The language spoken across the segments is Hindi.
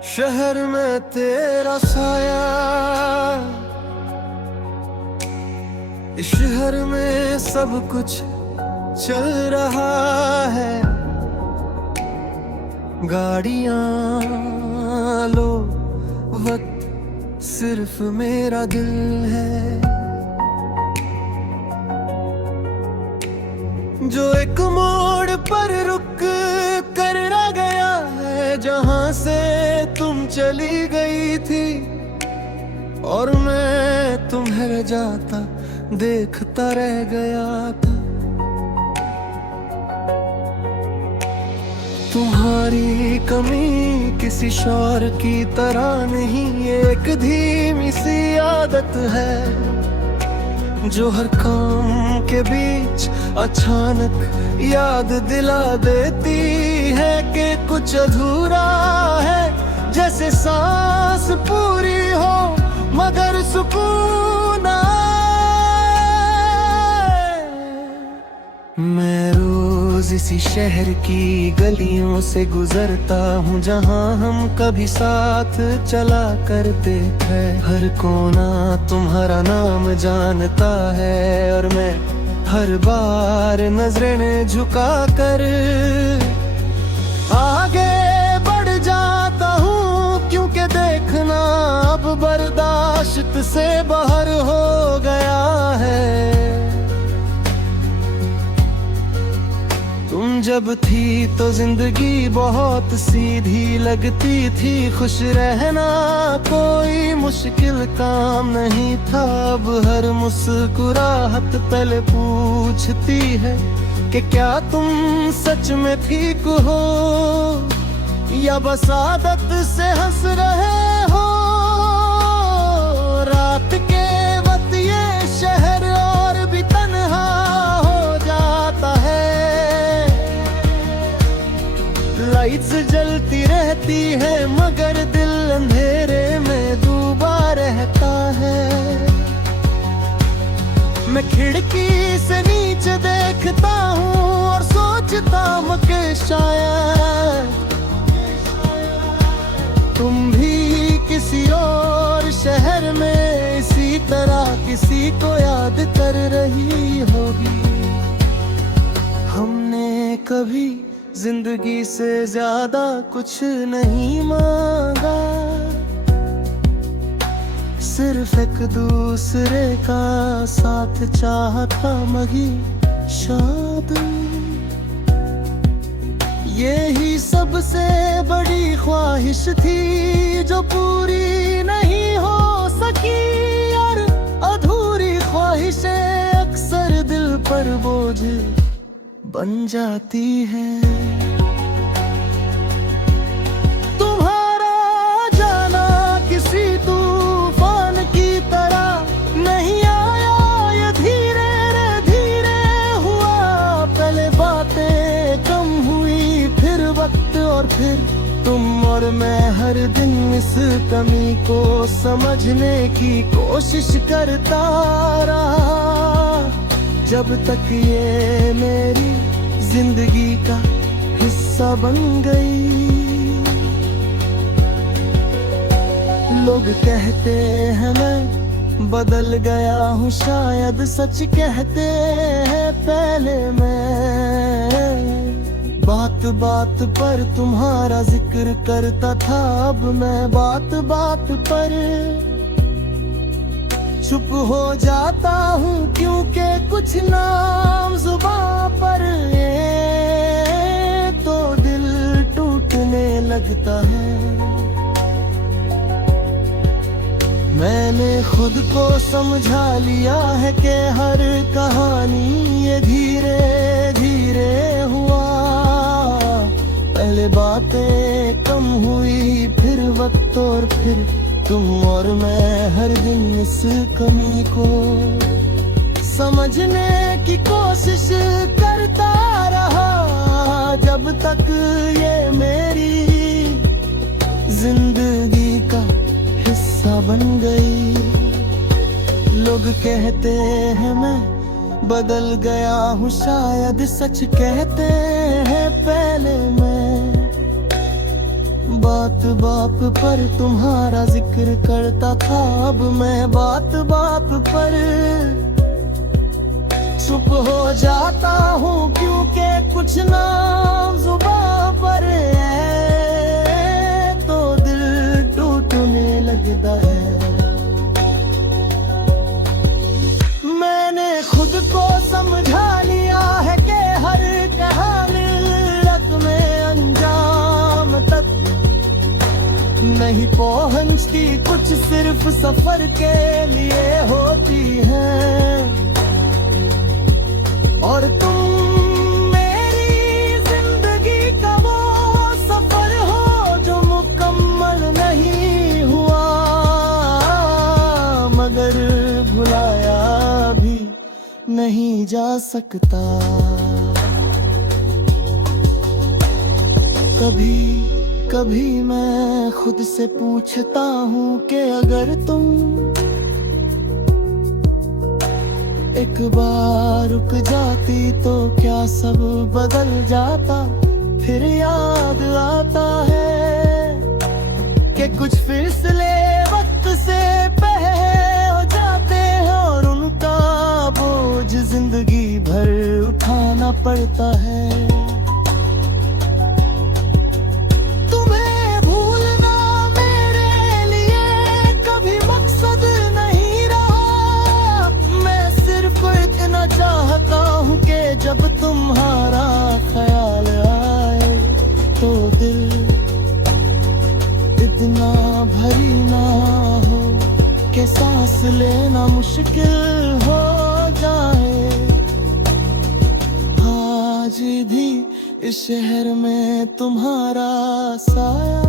शहर में तेरा साया, इस शहर में सब कुछ चल रहा है। गाड़ियां, लोग, वक्त सिर्फ मेरा दिल है जो एक मोड़ पर रुक कर रह गया है, जहां से तुम चली गई थी और मैं तुम्हें जाता देखता रह गया था। तुम्हारी कमी किसी शौर की तरह नहीं, एक धीमी सी आदत है जो हर काम के बीच अचानक याद दिला देती है कि कुछ अधूरा है। जैसे सांस पूरी हो मगर सुकून आए। मैं रोज इसी शहर की गलियों से गुजरता हूँ जहाँ हम कभी साथ चला करते थे। हर कोना तुम्हारा नाम जानता है और मैं हर बार नजरें झुका कर आगे बढ़ जाता हूँ, क्योंकि देखना अब बर्दाश्त से बाहर हो गया है। तुम जब थी तो जिंदगी बहुत सीधी लगती थी, खुश रहना कोई मुश्किल काम नहीं था। अब हर मुस्कुराहट पहले पूछती है कि क्या तुम सच में ठीक हो या बस आदत से हंस रहे हो। रात के वक्त ये शहर और भी तन्हा हो जाता है। लाइट्स जलती रहती है मगर दिल अंधेरे में डूबा रहता है। मैं खिड़की से नीचे देखता हूँ और सोचता हूँ कि शायद तुम भी किसी और शहर में इसी तरह किसी को याद कर रही होगी। हमने कभी जिंदगी से ज्यादा कुछ नहीं मांगा, सिर्फ एक दूसरे का साथ चाहा था मगी शाद। यही सबसे बड़ी ख्वाहिश थी जो पूरी नहीं हो सकी, और अधूरी ख्वाहिशें अक्सर दिल पर बोझ बन जाती हैं। और फिर तुम और मैं हर दिन इस कमी को समझने की कोशिश करता रहा, जब तक ये मेरी जिंदगी का हिस्सा बन गई। लोग कहते हैं मैं बदल गया हूँ, शायद सच कहते हैं पहले मैं बात बात पर तुम्हारा जिक्र करता था। अब मैं बात बात पर चुप हो जाता हूँ, क्योंकि कुछ नाम जुबान पर ये तो दिल टूटने लगता है। मैंने खुद को समझा लिया है कि हर कहानी ये धीरे धीरे हुआ। पहले बातें कम हुई, फिर वक्त और फिर तुम और मैं हर दिन इस कमी को समझने की कोशिश करता रहा, जब तक ये मेरी जिंदगी का हिस्सा बन गई। लोग कहते हैं मैं बदल गया हूँ, शायद सच कहते हैं पहले मैं बात बाप पर तुम्हारा जिक्र करता था, अब मैं बात बात पर चुप हो जाता हूँ, क्योंकि कुछ नाम जुबां पर है तो दिल टूटने लगता है। मैंने खुद को समझा लिया है कि हर कहानी रत में अंजाम तक नहीं पहुंचती, कुछ सिर्फ सफर के लिए होती है। और तुम मेरी जिंदगी का वो सफर हो जो मुकम्मल नहीं हुआ, मगर भुलाया भी नहीं जा सकता। कभी कभी मैं खुद से पूछता हूँ कि अगर तुम एक बार रुक जाती तो क्या सब बदल जाता। फिर याद आता है कि कुछ फैसले वक्त से पहले हो जाते हैं और उनका बोझ जिंदगी भर उठाना पड़ता है। चाहता हूँ कि जब तुम्हारा ख्याल आए तो दिल इतना भारी ना हो कि सांस लेना मुश्किल हो जाए। आज भी इस शहर में तुम्हारा साया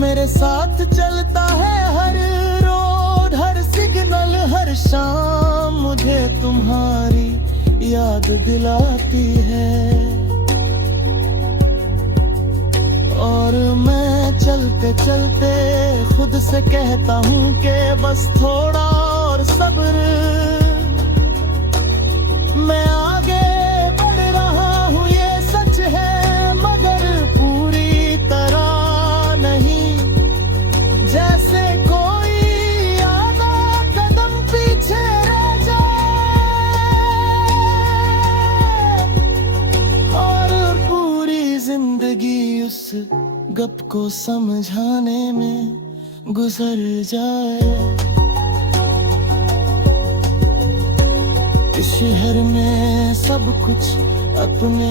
मेरे साथ चलता है, हर रोड हर सिग्नल हर शाम मुझे तुम्हारी याद दिलाती है। और मैं चलते चलते खुद से कहता हूँ कि बस थोड़ा और सब्र, मैं आगे बढ़ रहा हूँ ये सच है, मगर पूरी तरह नहीं। जैसे कोई आधा कदम पीछे रह जाए और पूरी जिंदगी उस गप को समझाने में गुजर जाए। इस शहर में सब कुछ अपने